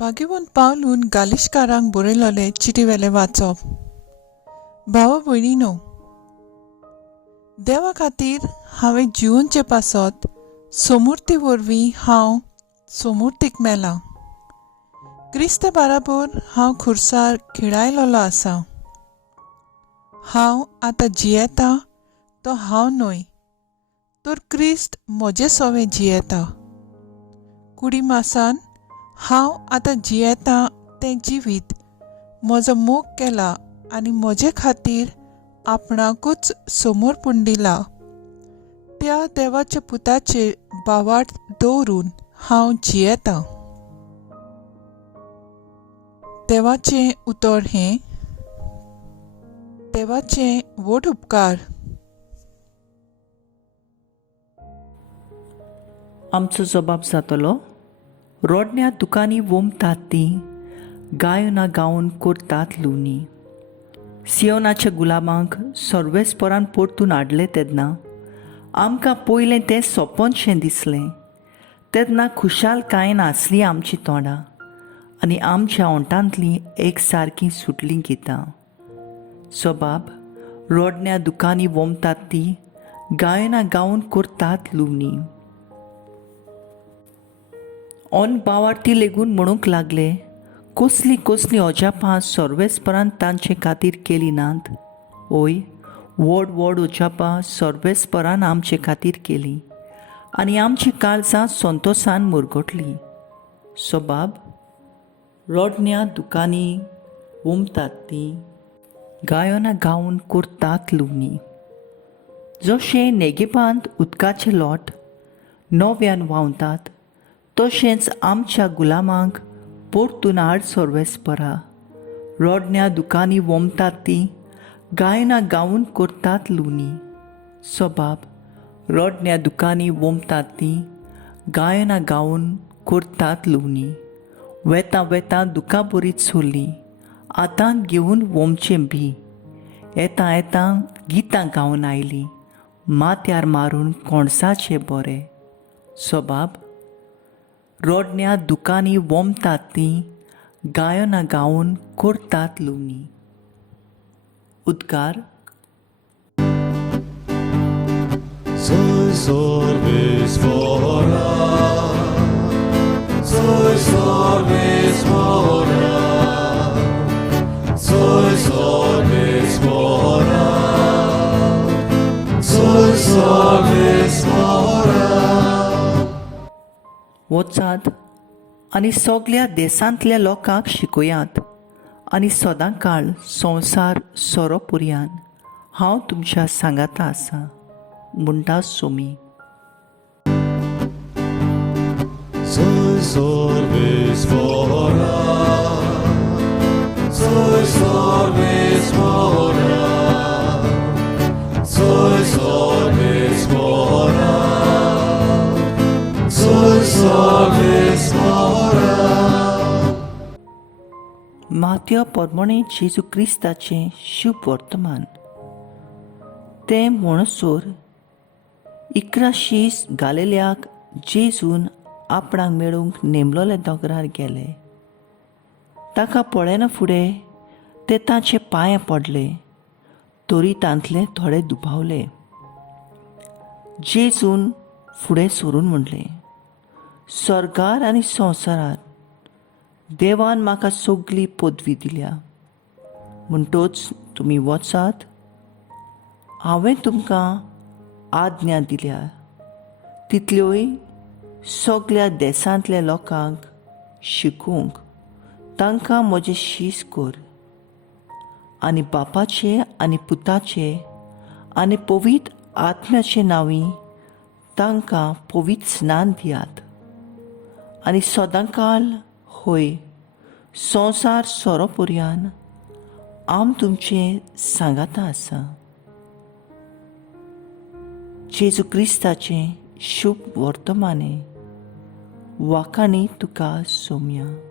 भाग्यवन पावलून गालिशकारांक बरयलोले चिटीवेले वाचप. भावा भयणीनो, देवा खातीर हांवें जिवनचे पासत समूर्ती वरवीं हांव समूर्तीक मेलां. क्रिस्त बाराबर हांव खुर्सार खिळायलोलो आसां. हांव आतां जियेतां तो हांव न्हय, तर क्रिस्त म्हजे सोवे जियेता. कुडी मासान हांव आतां जियेतां तें जिवीत म्हजो मोग केला आनी म्हजे खातीर आपणाकूच समर्पण दिला. त्या देवाच्या पुताचेर बावाट दवरून हांव जियेतां. देवाचें उतर हें देवाचें व्हड उपकार. आमचो जबाब जातलो, रोडण्या दुकानी वोमतात तीं गायनां गावन करतात लुवणी. सियोनाच्या गुलामांक सर्वेस्परान परतून हाडले तेन्ना आमकां पयलें तें सोंपोनशें दिसलें. तेन्ना खुशालकाय नासली आमचीं तोंडां आनी आमच्या ओंठांतलीं एक सारकीं सुटलीं गितां. जबाब, रोडण्या दुकानी वोमतात तीं गायनां गावन करतात लुवणी. ओन बावार्थी लेगून म्हणूंक लागले, कसलीं कसलीं अजापां सर्वेस्परान तांचे खातीर केलीं नात. ओय, व्हड व्हड अजापां सर्वेस्परान आमचे खातीर केलीं आनी आमचीं काळजां संतोशान मुरगटलीं. जबाब, रोडण्या दुकानी वोमतात तीं गायनां गावन करतात लुवणी. जशें नेगेबांत उदकाचे लोट नव्यान व्हांवतात, तशेंच आमच्या गुलामांक परतून हाड सर्वेस्परा. रोडण्या दुकानी वोमतात तीं गायनां गावन करतात लुवणी. जबाब, रोडण्या दुकानी वोमतात तीं गायनां गावन करतात लुवणी. वेता वेता दुकां बरीं चोरलीं, आतां घेवन वोमचें बी. येता येता गितां गावन आयलीं, माथ्यार मारून कोणसाचें बरें. जबाब, रोडण्या दुकानी वोमतात तीं गायनां गावन करतात लुवणी. उद्गार. Soy sorvesmora, soy sorvesmora, soy sorvesmora, soy sorvesmora. वचात आनी सगळ्या देशांतल्या लोकांक शिकयात आनी सदां काळ संवसार सोरो पुरयान हांव तुमच्या सांगाता आसां, म्हणटा Somi. Soy sorvesmora, soy sorvesmora, soy sorvesmora, soy sorvesmora. माथ्या परमणे जेजू क्रिस्ताचें शुभ वर्तमान. तें म्हणसोर 11 गालिल्याक जेजून आपणाक मेळूंक नेमलोले दोंगरार गेले. ताका पळयना फुडें ते तांचे पांयां पडले, तरी तांतले थोडे दुबावले. जेजून फुडें सरून म्हणलें, स्वर्गार आनी संवसारांत देवान म्हाका सगळी पदवी दिल्या. म्हणटोच तुमी वचात. हांवें तुमकां आज्ञा दिल्या तितल्योय सगळ्या देशांतल्या लोकांक शिकोवंक तांकां म्हजें शीस कर आनी बापाचे आनी पुताचे आनी पवित्र आत्म्याचे नांवीं तांकां पवित्र स्नान दियात. आनी सदांकाळ होय, संवसार सोरो पर्यान हांव तुमचें सांगाता आसां. जेजू क्रिस्ताचें शुभ वर्तमाने. वाखाणी तुका सोम्या.